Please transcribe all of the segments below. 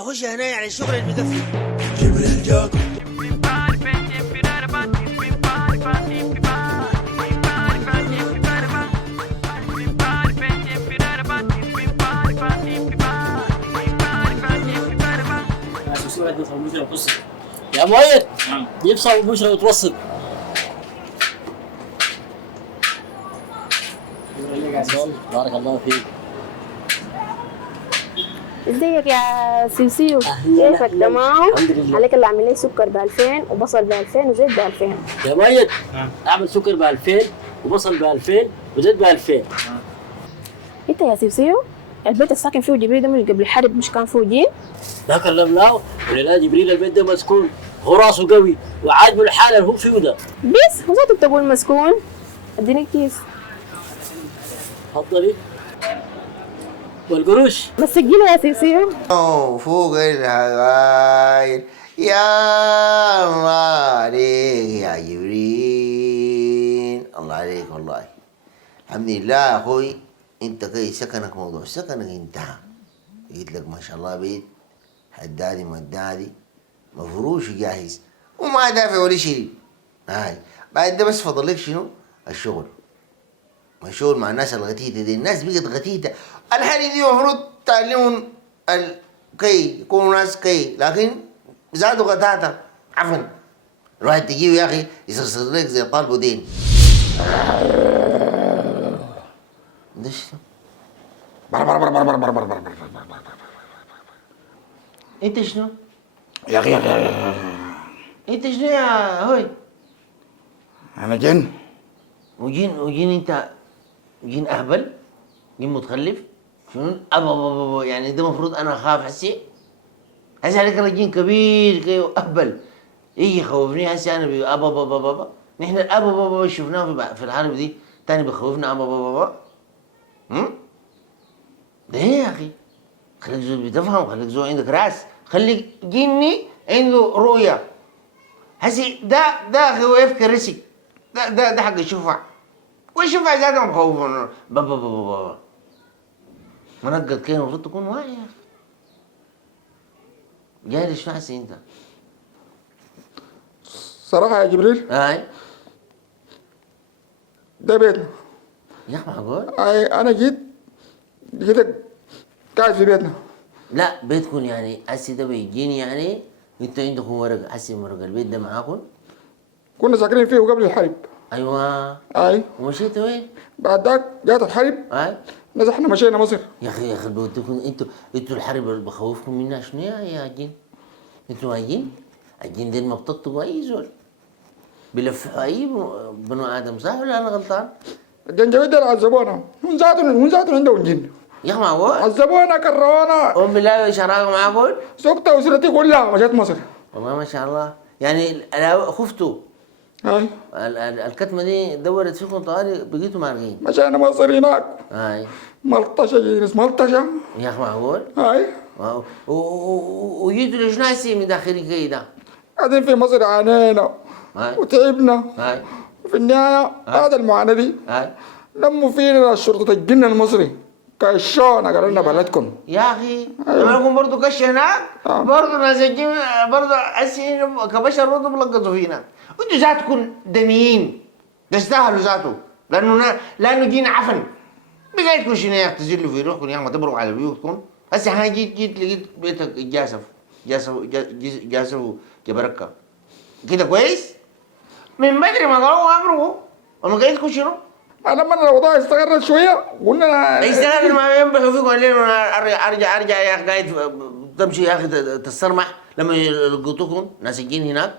اخش هنا يعني الشغل المدفي. جبريل جاكو يا مؤيد جيب صاحب البشرة وتوصل. بارك الله فيك. ازيك يا سيوسيو؟ كيفك؟ تمام؟ عليك اللي اعمل لي سكر ب 2000 وبصل ب 2000 وزيت ب 2000. يا مؤيد اعمل سكر ب 2000 وبصل ب 2000 وزيت ب 2000. انت يا سيوسيو البيت الساكن فيه جبريل ده مش قبل الحرب مش كان فيه جين؟ لا كلمناه ولا جبريل البيت ده مسكون، هو راسه قوي وعاجبه الحال اللي هو فيه ده. بس هو ذاته بتقول مسكون. اديني كيس. تفضلي. والقروش بس سجله يا سيوسيو. فوق الهوايل يا الله عليك يا جبريل، الله عليك والله. الحمد لله يا اخوي، انت كي سكنك موضوع سكنك انتهى. قلت لك ما شاء الله بيت حدادي مدادي مفروش وجاهز وما دافع ولا شيء. هاي بعد ده بس فضل لك شنو؟ الشغل. الشغل مع الناس الغتيتة دي، الناس بقت غتيتة. الحالي دي المفروض تعلمهم كي يكونوا ناس كي، لكن زادوا غتاتة عفن. الواحد تجيه يا اخي يصرصر لك زي طالبه دين. ده شنو؟ انت شنو؟ يا اخي انت شنو يا هوي؟ انا جن. وجين انت جين اهبل؟ جين متخلف؟ شنو؟ ابا يعني ده المفروض انا اخاف هسي؟ هسي عليك جين كبير كي اهبل يجي يخوفني هسي انا ابا بابا بابا. نحن الابا بابا شفناه في الحرب دي تاني بخوفنا ابا بابا بابا. ده ايه يا اخي؟ خليك زول بتفهم، خليك زول عندك راس، خليك جني عنده رؤية. هسي ده اخي هو يفكر رسي. ده حق الشفع. والشفع ذاته مخوف بابا بابا بابا. منقط كده المفروض تكون واعي يا اخي. جاي شنو هسي انت؟ صراحة يا جبريل هاي ده بيتنا. يا اخي معقول؟ انا جيت لقيتك قاعد في بيتنا. لا بيتكم يعني هسي ده بيجيني يعني انتوا عندكم ورق، هسي ورق البيت ده معاكم؟ كنا ساكنين فيه قبل الحرب. ايوه. اي ومشيتوا وين؟ بعد ذاك جات الحرب هاي نزحنا مشينا مصر. يا اخي بودكم انتوا الحرب اللي بخوفكم منها شنو يا جن؟ انتوا عايجين؟ الجن دي ما بتطقوا اي زول، بيلفحوا اي بنو ادم، صح ولا انا غلطان؟ الجنجويد ده عذبونا، هم ذاتهم عندهم جن. يا اخي معقول؟ عذبونا كرهونا. ام بالله شراكه معقول؟ سوقت اسرتي كلها مشيت مصر. والله ما شاء الله، يعني خفتوا. هاي الكتمه دي دورت فيكم طوالي بقيتوا مارقين. مشينا مصر هناك. هاي ملطشة جنس ملطشة. يا اخي معقول؟ هاي وجيتوا ليش ناسي من داخلي كده؟ قاعدين في مصر عانينا هاي وتعبنا. هاي في النهاية بعد المعاناة دي هاي لموا فينا شرطة الجن المصري كشونا قالوا لنا بلدكم. يا اخي عملكم برضه كش هناك؟ برضه ناس الجن برضه اسين كبشر برضه بلقطوا فينا. وانتوا ذاتكم دنيين تستاهلوا ذاته، لانه جينا عفن. بقيتكم شنو يا اخي تزلوا في روحكم يا اخي، ما تبرقوا على بيوتكم. هسه ها جيت لقيت بيتك جاسف جبركه كده كويس؟ من بدري ما قالوا امره وما قايلكم شنو؟ لما الوضع استقرت شوية قلنا يستاهل ما ينبغي فيكم الليل. ارجع يا اخي قاعد تمشي يا اخي تسترمح لما يلقطوكم ناس الجن هناك.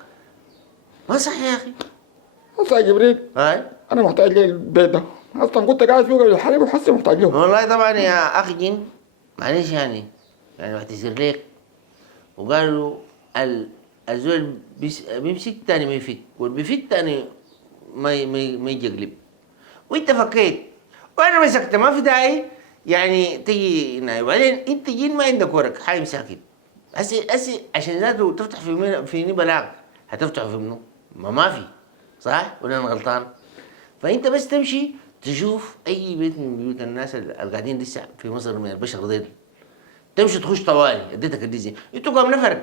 ما صح يا اخي. هسه يا جبريل هاي أنا محتاج للبيت ده، أصلا كنت قاعد فيه قبل الحرب وحسي محتاج له. والله طبعا يا اخي جن معلش يعني بعتذر لك. وقالوا الزول بيمسك تاني ما يفك، واللي بيفك تاني ما يجقلب. وانت فكيت وانا مسكت، ما في داعي يعني تجي هنا. وبعدين انت جين ما عندك ورق حايم ساكت. هسي عشان ذاته تفتح في بلاغ هتفتحه في منو؟ ما في، صح ولا انا غلطان؟ فانت بس تمشي تشوف اي بيت من بيوت الناس اللي قاعدين لسه في مصر من البشر ديل، تمشي تخش طوالي اديتك الديزي انتوا كم نفر؟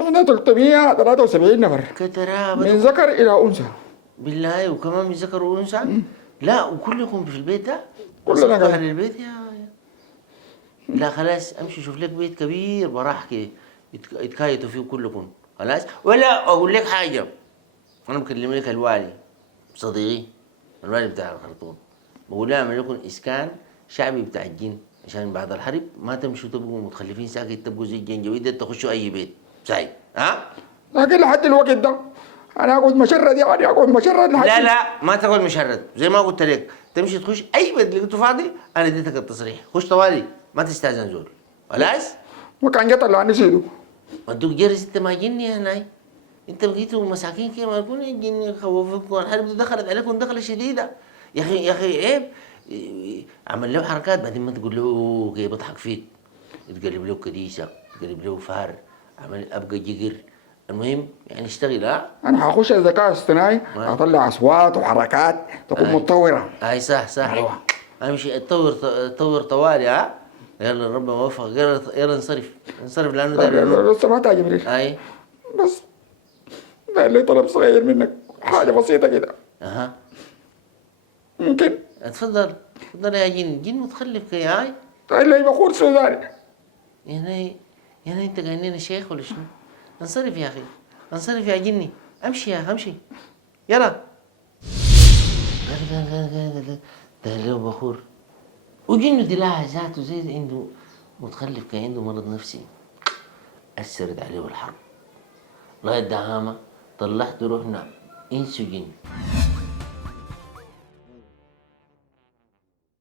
احنا 373 نفر كترابة من ذكر الى انثى. بالله وكمان من ذكر وانثى؟ لا وكلكم في البيت ده؟ كلنا أهل قاعدين. البيت لا خلاص امشي شوف لك بيت كبير براح كده يتكايتوا فيه كلكم خلاص. ولا اقول لك حاجه، انا مكلم لك الوالي صديقي الوالي بتاع الخرطوم، بقول لهم اعمل لكم اسكان شعبي بتاع الجن عشان بعد الحرب ما تمشوا تبقوا متخلفين ساكت، تبقوا زي الجنجويد تخشوا اي بيت ساي ها. لكن لحد الوقت ده انا اقعد مشرد، يعني اقعد مشرد لحد. لا ما تقعد مشرد زي ما قلت لك، تمشي تخش اي بيت لقيته فاضي انا اديتك التصريح، خش طوالي ما تستاذن زول خلاص. ما كان جت اللي نسيته. ما ادوك جرس انت ما جني هناي، انت بقيتوا مساكين كده ما يكون الجن خوفوكم، الحرب دي دخلت عليكم دخله شديده يا اخي يا اخي عيب. عمل له حركات بعدين ما تقول له كيف بضحك فيك، تقلب له كديسه تقلب له فار، عمل ابقى جقر. المهم يعني اشتغل ها. انا هخش الذكاء الاصطناعي اطلع اصوات وحركات تكون متطوره. اي صح ايوه امشي تطور طوالي ها. يلا ربنا موفق، يلا انصرف لانه ده لسه ما تعجب لي اي بس ده اللي طلب صغير منك، حاجه بسيطه كده. اها ممكن اتفضل يا جن متخلف كي هاي. اللي بخور سوداني. يعني انت جنين شيخ ولا شنو؟ انصرف يا اخي انصرف يا جني، امشي يا اخي امشي يلا. ده اللي هو بخور وجنه دي لها ذاته زي عنده متخلف، كان عنده مرض نفسي اثرت عليه الحرب. الله الدعامه طلعت روحنا انس وجن.